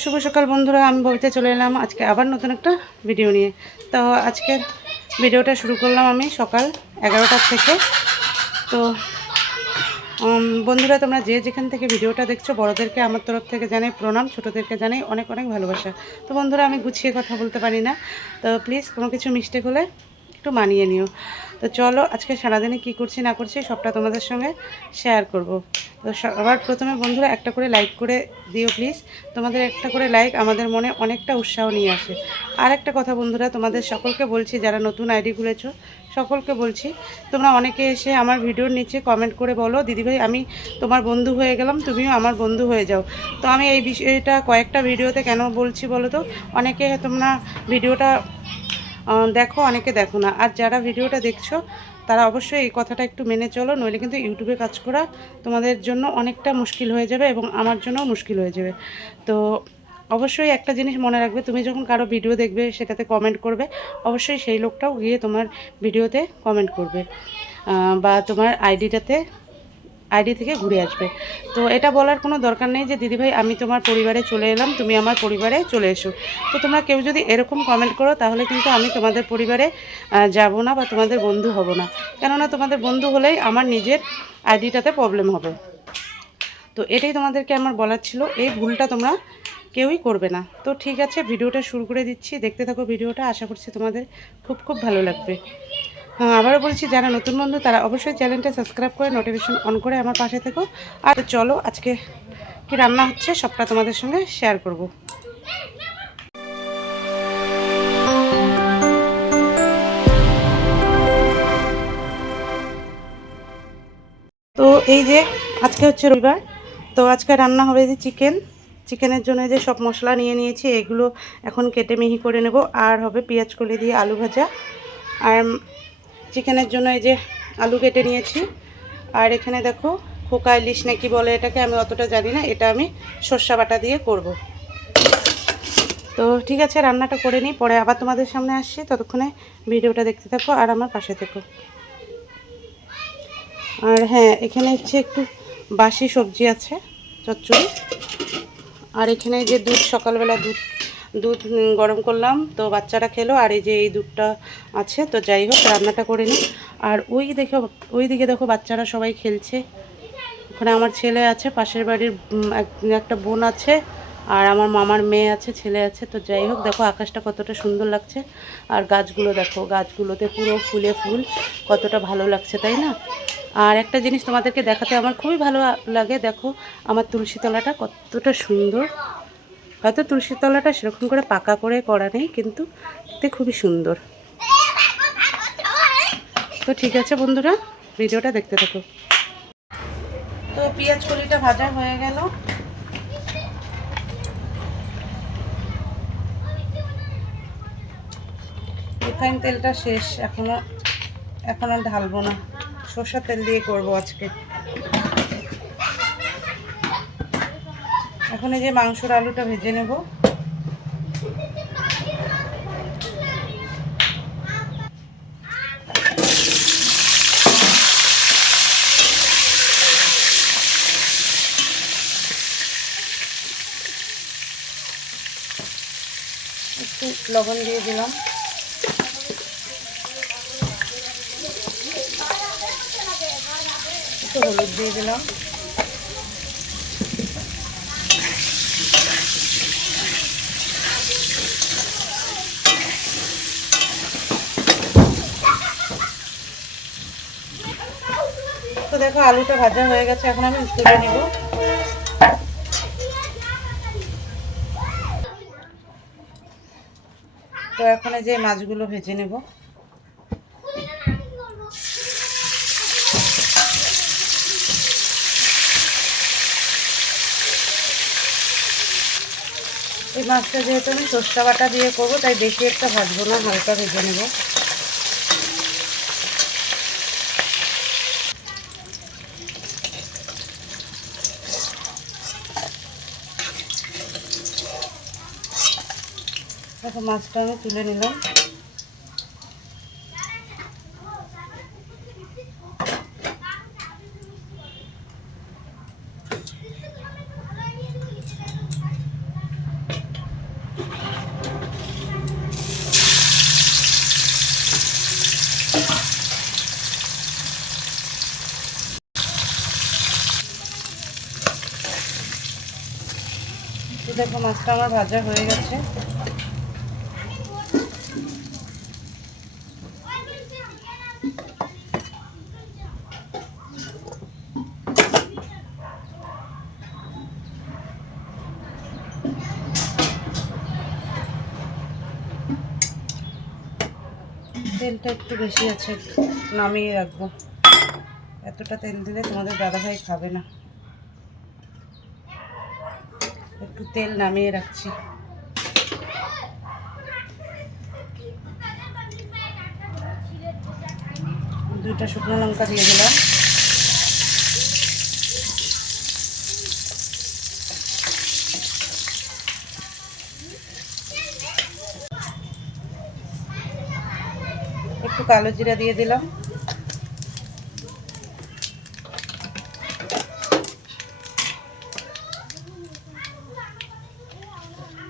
শুভ সকাল বন্ধুরা, আমি বইতে চলে এলাম। আজকে আবার নতুন একটা ভিডিও নিয়ে। তো আজকের ভিডিওটা শুরু করলাম আমি সকাল এগারোটার থেকে। তো বন্ধুরা, তোমরা যে যেখান থেকে ভিডিওটা দেখছ, বড়োদেরকে আমার তরফ থেকে জানাই প্রণাম, ছোটোদেরকে জানাই অনেক অনেক ভালোবাসা। তো বন্ধুরা, আমি গুছিয়ে কথা বলতে পারি না। তো প্লিজ কোনো কিছু মিস্টেক হলে একটু মানিয়ে নিও। তো চলো, আজকে সারাদিনে কি করছি না করছি সবটা তোমাদের সঙ্গে শেয়ার করব। তো সবার প্রথমে বন্ধুরা একটা করে লাইক করে দিও প্লিজ তোমাদের একটা করে লাইক আমাদের মনে অনেকটা উৎসাহ নিয়ে আসে। আর একটা কথা বন্ধুরা, তোমাদের সকলকে বলছি, যারা নতুন আইডি খুলেছ, সকলকে বলছি, তোমরা অনেকে এসে আমার ভিডিওর নিচে কমেন্ট করে বলো, দিদিভাই, আমি তোমার বন্ধু হয়ে গেলাম, তুমিও আমার বন্ধু হয়ে যাও। তো আমি এই বিষয়টা কয়েকটা ভিডিওতে কেন বলছি বলো তো? অনেকে তোমরা ভিডিওটা দেখো, অনেকে দেখো না। আর যারা ভিডিওটা দেখছ, তারা অবশ্যই এই কথাটা একটু মেনে চলো, নইলে কিন্তু ইউটিউবে কাজ করা তোমাদের জন্য অনেকটা মুশকিল হয়ে যাবে এবং আমার জন্যও মুশকিল হয়ে যাবে। তো অবশ্যই একটা জিনিস মনে রাখবে, তুমি যখন কারও ভিডিও দেখবে, সেটাতে কমেন্ট করবে, অবশ্যই সেই লোকটাও গিয়ে তোমার ভিডিওতে কমেন্ট করবে। বা তোমার আইডিটাতে আইডি থেকে ঘুরে আসবে। তো এটা বলার কোনো দরকার নেই যে দিদিভাই আমি তোমার পরিবারে চলে এলাম, তুমি আমার পরিবারে চলে এসো। তো তোমরা কেউ যদি এরকম কমেন্ট করো, তাহলে কিন্তু আমি তোমাদের পরিবারে যাব না বা তোমাদের বন্ধু হব না। কেননা তোমাদের বন্ধু হলেই আমার নিজের আইডিটাতে প্রবলেম হবে। তো এটাই তোমাদেরকে আমার বলার ছিল। এই ভুলটা তোমরা কেউই করবে না। তো ঠিক আছে, ভিডিওটা শুরু করে দিচ্ছি। দেখতে থাকো ভিডিওটা। আশা করছি তোমাদের খুব খুব ভালো লাগবে। আবারও বলছি, যারা নতুন বন্ধু, তারা অবশ্যই চ্যানেলটা সাবস্ক্রাইব করে নোটিফিকেশন অন করে আমার পাশে থেকো। আর চলো, আজকে কি রান্না হচ্ছে সবটা তোমাদের সঙ্গে শেয়ার করব। তো এই যে, আজকে হচ্ছে রবিবার, তো আজকে রান্না হবে যে চিকেন। চিকেনের জন্য যে সব মশলা নিয়ে নিয়েছি, এগুলো এখন কেটে মিহি করে নেব। আর হবে পেঁয়াজ কলি দিয়ে আলু ভাজা। আর চিকেনের জন্য এই যে আলু কেটে নিয়েছি। আর এখানে দেখো খোকা ইলিশ নাকি বলে এটাকে, আমি অতটা জানি না, এটা আমি সর্ষা বাটা দিয়ে করব। তো ঠিক আছে, রান্নাটা করে নিই, পরে আবার তোমাদের সামনে আসছি, ততক্ষণে ভিডিওটা দেখতে থাকো আর আমার পাশে থেকো। আর হ্যাঁ এখানে হচ্ছে একটু বাসি সবজি আছে, চচ্চড়ি। আর এখানে যে দুধ, সকালবেলা দুধ দুধ গরম করলাম। তো বাচ্চারা খেলো, আর এই যে এই দুধটা আছে, তো যাই হোক, রান্নাটা করে নিই। আর ওই দেখে, ওই দিকে দেখো বাচ্চারা সবাই খেলছে। ওখানে আমার ছেলে আছে, পাশের বাড়ির এক- একটা বোন আছে, আর আমার মামার মেয়ে আছে, ছেলে আছে। তো যাই হোক, দেখো আকাশটা কতটা সুন্দর লাগছে। আর গাছগুলো দেখো, গাছগুলোতে পুরো ফুলে ফুল, কতটা ভালো লাগছে, তাই না? আর একটা জিনিস তোমাদেরকে দেখাতে আমার খুবই ভালো লাগে, দেখো আমার তুলসী তলাটা কতটা সুন্দর। হয়তো তুলসী তলাটা সেরকম করে পাকা করে করা নেই, কিন্তু দেখতে খুবই সুন্দর। তো ঠিক আছে বন্ধুরা, ভিডিওটা দেখতে থাকো। তো পেঁয়াজ কলিটা ভাজা হয়ে গেল। রিফাইন তেলটা শেষ, এখনও, এখন আর ঢালবো না। সর্ষের তেল দিয়ে করব আজকে। এখন এই যে মাংসর আলুটা ভেজে নেব। একটু লবণ দিয়ে দিলাম। একটু হলুদ দিয়ে দিলাম। দেখো, আলুটা ভাজা হয়ে গেছে, এখন আমি তুলে নিব। তো এখন যে মাছগুলো ভেজে নেব। এই মাছটা যেহেতু আমি সর্ষা বাটা দিয়ে করব, তাই বেশি একটা ভাজবো না, হালকা ভেজে নেব। দেখো মাছটা আমি তুলে নিলাম। দেখো মাছটা আমার ভাজা হয়ে গেছে। তেলটা একটু বেশি আছে, নামিয়ে রাখব। এতটা তেল দিলে তোমাদের দাদাভাই খাবে না। একটু তেল নামিয়ে রাখছি। দুইটা শুকনো লঙ্কা দিয়ে দিলাম। একটু কালো জিরা দিয়ে দিলাম।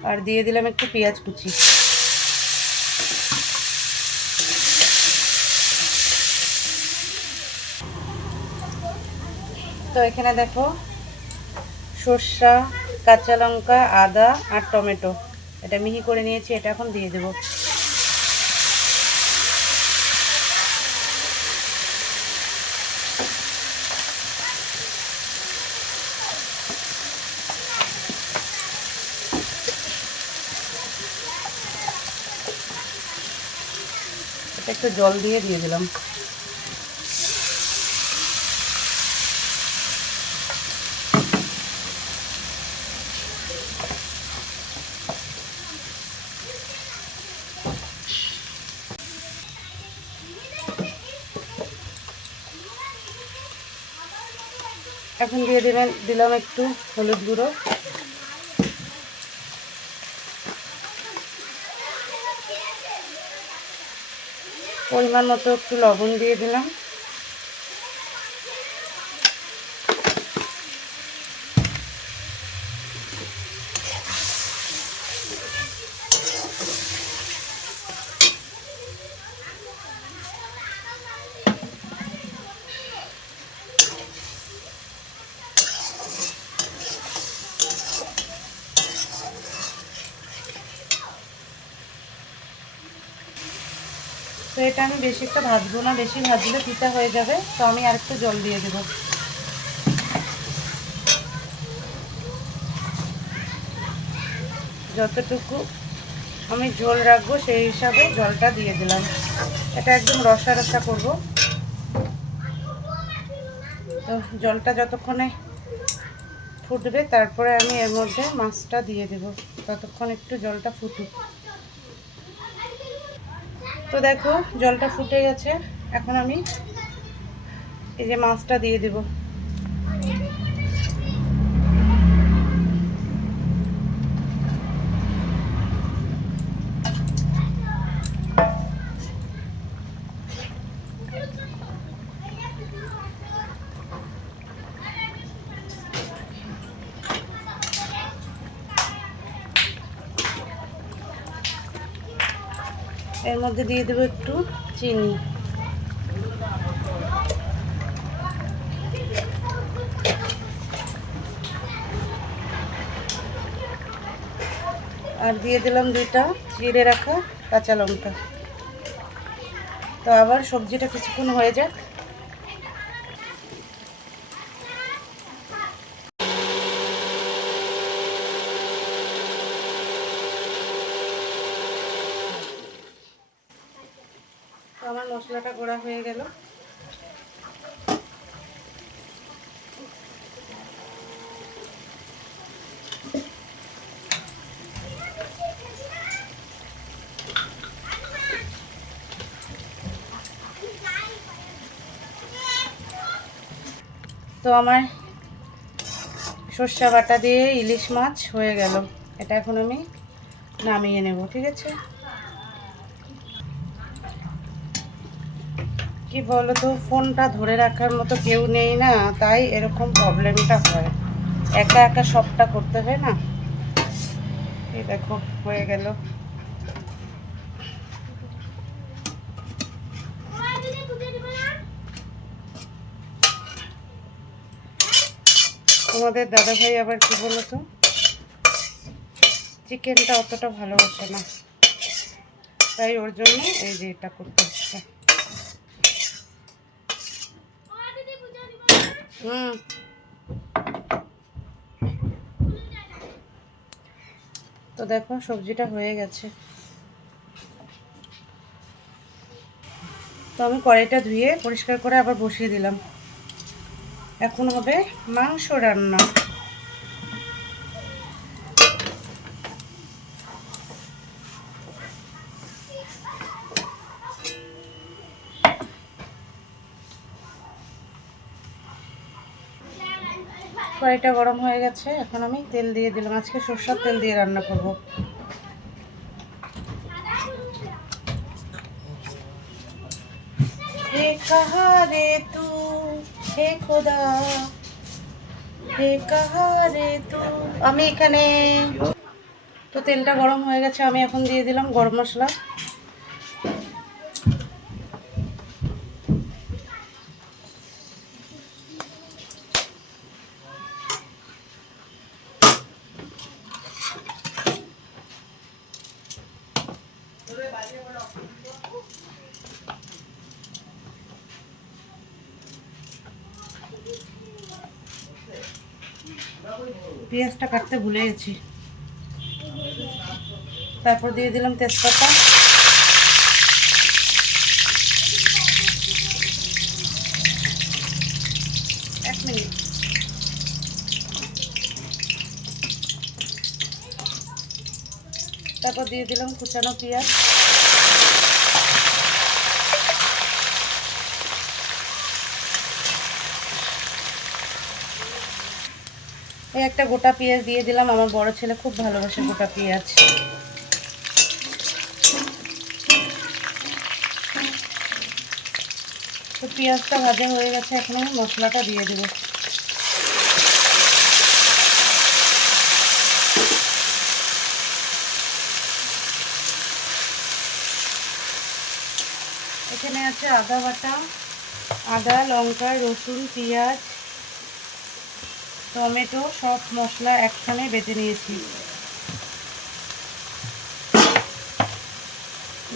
আর দিয়ে দিলাম একটু পেঁয়াজ কুচি। তো এখানে দেখো, সর্ষা, কাঁচা লঙ্কা, আদা আর টমেটো। এটা মিহি করে নিয়েছি, এটা এখন দিয়ে দেবো। জল দিয়ে দিয়ে দিলাম। এখন দিয়ে দিবেন দিলাম একটু হলুদ গুঁড়ো। পরিমাণ মতো একটু লবণ দিয়ে দিলাম। এটা আমি বেশি একটা ভাজবো না, বেশি ভাজলে পিঠা হয়ে যাবে। তো আমি আর একটু জল দিয়ে দেবো। যতটুকু আমি ঝোল রাখব সেই হিসাবে জলটা দিয়ে দিলাম। এটা একদম রসা রসা করব। তো জলটা যতক্ষণে ফুটবে, তারপরে আমি এর মধ্যে মাছটা দিয়ে দেব। ততক্ষণ একটু জলটা ফুটুক। তো দেখো জলটা ফুটে গেছে। এখন আমি এই যে মাছটা দিয়ে দেব এর মধ্যে দিয়ে দেবো একটু চিনি। আর দিয়ে দিলাম দুইটা চিড়ে রাখা কাঁচা লঙ্কা। তো আবার সবজিটা কিছুক্ষণ হয়ে যাক তো আমার মশলাটা গোড়া হয়ে গেল। তো আমার সর্ষা বাটা দিয়ে ইলিশ মাছ হয়ে গেল। এটা এখন আমি নামিয়ে নেব, ঠিক আছে? কি বলতো, ফোনটা ধরে রাখার মতো কেউ নেই না, তাই এরকম প্রবলেমটা হয়। একা একা সবটা করতে হয় না? এই দেখো, হয়ে গেল। তোমাদের দাদা ভাই আবার কি বলো তো চিকেনটা অতটা ভালোবাসে না। তাই ওর জন্য এই যে এটা করতে হচ্ছে। হুম। তো দেখো, সবজিটা হয়ে গেছে। তো আমি কড়াইটা ধুয়ে পরিষ্কার করে আবার বসিয়ে দিলাম। এখন হবে মাংস রান্না। কড়াইটা গরম হয়ে গেছে, এখন আমি তেল দিয়ে দিলাম। আজকে সরষের তেল দিয়ে রান্না করব। হে কাহা তু, হে খোদা, হে কাহা তু। আমি এখানে তো তেলটা গরম হয়ে গেছে, আমি এখন দিয়ে দিলাম গরম মশলা। পেঁয়াজটা কাটতে ভুলে গেছি। তারপর দিয়ে দিলাম তেজপাতা। এক মিনিট। তারপর দিয়ে দিলাম কুচানো পেঁয়াজ। এই একটা গোটা পেঁয়াজ দিয়ে দিলাম। আমার বড় ছেলে খুব ভালোবাসে গোটা পেঁয়াজ। তো পেঁয়াজটা ভাজা হয়ে গেছে, এখন আমি মশলাটা দিয়ে দেবো। এখানে আছে আদা বাটা, আদা, লঙ্কা, রসুন, পেঁয়াজ টমেটো সব মশলা একখানে বেটে নিয়েছি।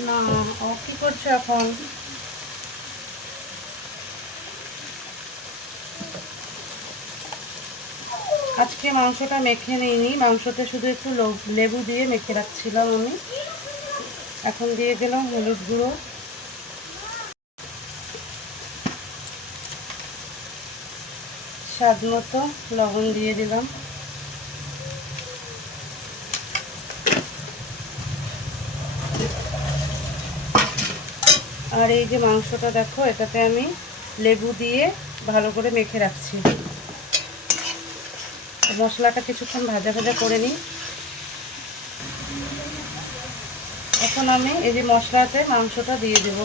না, ও কি করছে এখন? আজকে মাংসটা মেখে নিইনি মাংসটা শুধু একটু লেবু দিয়ে মেখে রাখছিলাম আমি। এখন দিয়ে দিলাম হলুদ গুঁড়ো। স্বাদ মতো লবণ দিয়ে দিলাম। আর এই যে মাংসটা দেখো, এটাতে আমি লেবু দিয়ে ভালো করে মেখে রাখছি। মশলাটা কিছুক্ষণ ভাজা ভাজা করে নিই। এখন আমি এই যে মশলাতে মাংসটা দিয়ে দেবো।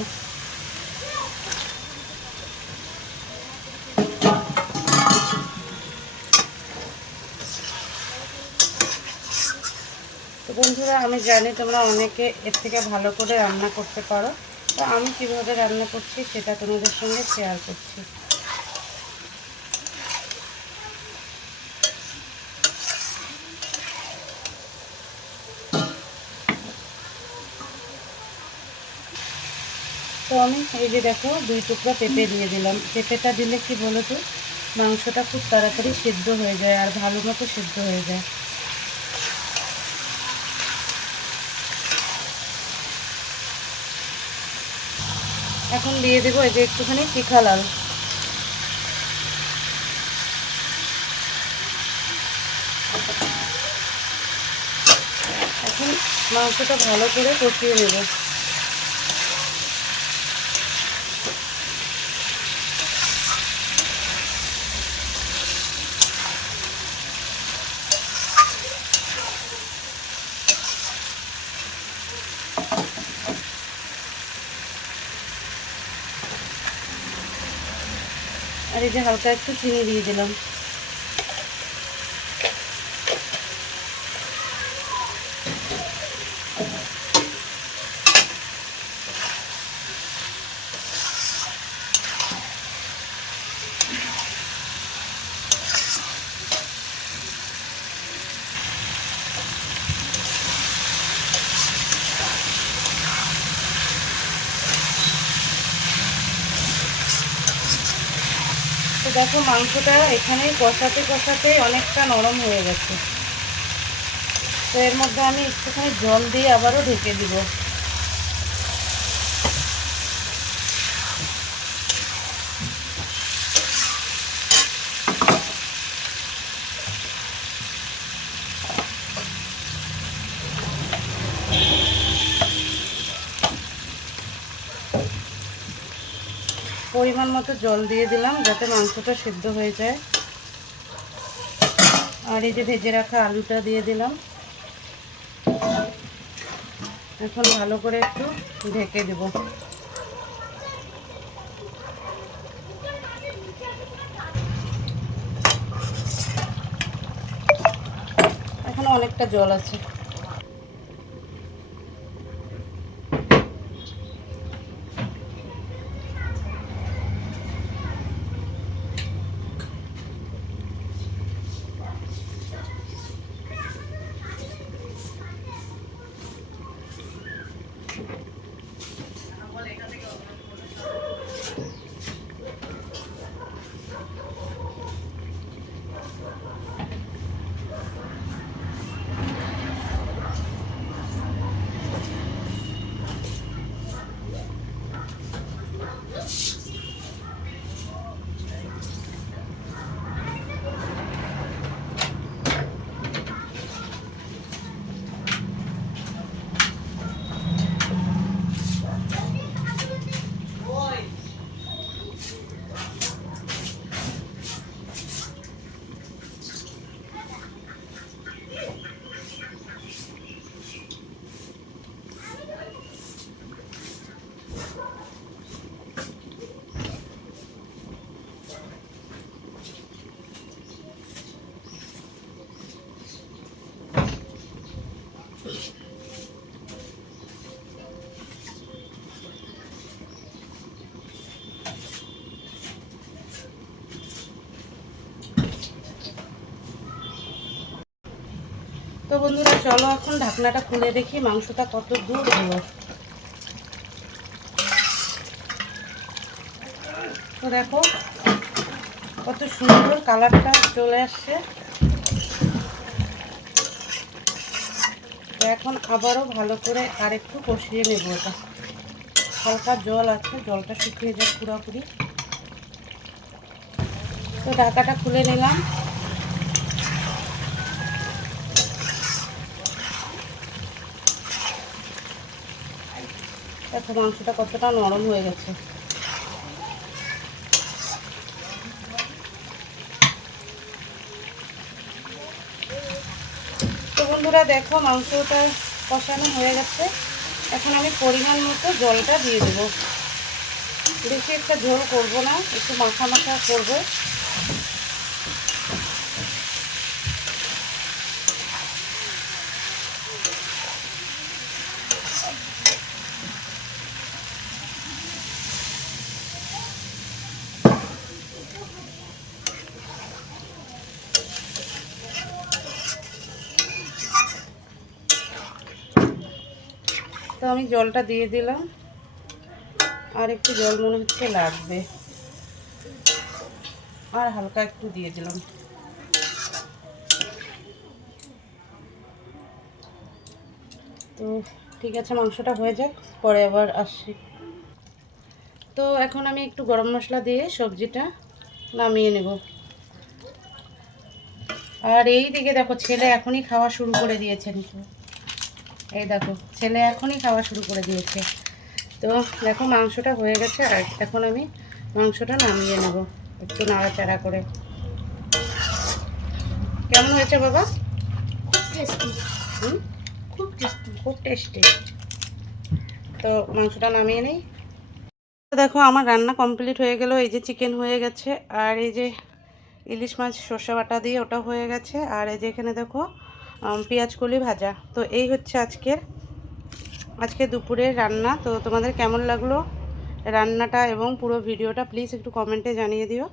বন্ধুরা, আমি জানি তোমরা অনেকে এর থেকে ভালো করে রান্না করতে পারো। তো আমি কীভাবে রান্না করছি সেটা তোমাদের সঙ্গে শেয়ার করছি। তো আমি এই যে দেখো, দুই টুকরা পেঁপে দিয়ে দিলাম। পেঁপেটা দিলে কি বলো তো, মাংসটা খুব তাড়াতাড়ি সিদ্ধ হয়ে যায় আর ভালো মতো সিদ্ধ হয়ে যায়। এখন দিয়ে দেবো এই যে একটুখানি তিখা লাল। এখন মাংসটা ভালো করে কষিয়ে নেব। আর এই যে হালকা একটু চিনি দিয়ে দিলাম। তো দেখো মাংসটা এখানে কষাতে কষাতে অনেকটা নরম হয়ে গেছে। তো এর মধ্যে আমি একটুখানি জল দিয়ে আবারও ঢেকে দিব। পরিমাণ মতো জল দিয়ে দিলাম যাতে মাংসটা সেদ্ধ হয়ে যায়। আর এই যে ভেজে রাখা আলুটা দিয়ে দিলাম। এখন ভালো করে একটু ঢেকে দেব। এখন অনেকটা জল আছে। বন্ধুরা, চলো এখন ঢাকনাটা খুলে দেখি মাংসটা কত দূর হলো। তো দেখো, কত সুন্দর কালারটা চলে আসছে। এখন আবারও ভালো করে আরেকটু কষিয়ে নেব এটা হালকা জল আছে, জলটা শুকিয়ে যায় পুরোপুরি। তো ঢাকাটা খুলে নিলাম। দেখো মাংসটা কতটা নরম হয়ে গেছে। তো বন্ধুরা দেখো মাংসটা কষানো হয়ে গেছে। এখন আমি পরিমাণ মতো জলটা দিয়ে দেবো। বেশি একটা ঝোল করব না, একটু মাখা মাখা করব। জলটা দিয়ে দিলাম। আর একটু জল মনে হচ্ছে লাগবে। আর হালকা একটু দিয়ে দিলাম। তো ঠিক আছে, মাংসটা হয়ে যাক, পরে আবার আসছি তো এখন আমি একটু গরম মশলা দিয়ে সবজিটা নামিয়ে নেব। আর এই দিকে দেখো, ছেলে এখনই খাওয়া শুরু করে দিয়েছে। এই দেখো ছেলে এখনই খাওয়া শুরু করে দিয়েছে। তো দেখো মাংসটা হয়ে গেছে আর এখন আমি মাংসটা নামিয়ে নেব একটু নাড়াচাড়া করে। কেমন হয়েছে বাবা? খুব টেস্টি হুম? খুব টেস্টি খুব টেস্টি তো মাংসটা নামিয়ে নেই। দেখো আমার রান্না কমপ্লিট হয়ে গেল এই যে চিকেন হয়ে গেছে আর এই যে ইলিশ মাছ সর্ষে বাটা দিয়ে ওটা হয়ে গেছে আর এই যে এখানে দেখো পেঁয়াজ কলি ভাজা। তো এই হচ্ছে আজকের, আজকে দুপুরের রান্না। তো তোমাদের কেমন লাগল রান্নাটা এবং পুরো ভিডিওটা প্লিজ একটু কমেন্টে জানিয়ে দিও।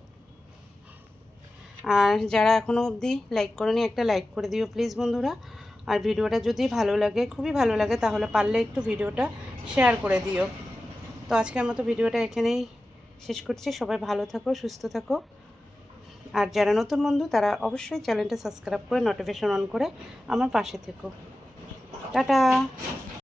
আর যারা এখনও অবধি লাইক করনি, একটা লাইক করে দিও প্লিজ বন্ধুরা। আর ভিডিওটা যদি ভালো লাগে, খুবই ভালো লাগে, তাহলে পারলে একটু ভিডিওটা শেয়ার করে দিও। তো আজকের মতো ভিডিওটা এখানেই শেষ করছি। সবাই ভালো থাকো, সুস্থ থাকো। আর যারা নতুন বন্ধু, তারা অবশ্যই চ্যানেলটা সাবস্ক্রাইব করে নোটিফিকেশন অন করে আমার পাশে থেকো। টাটা!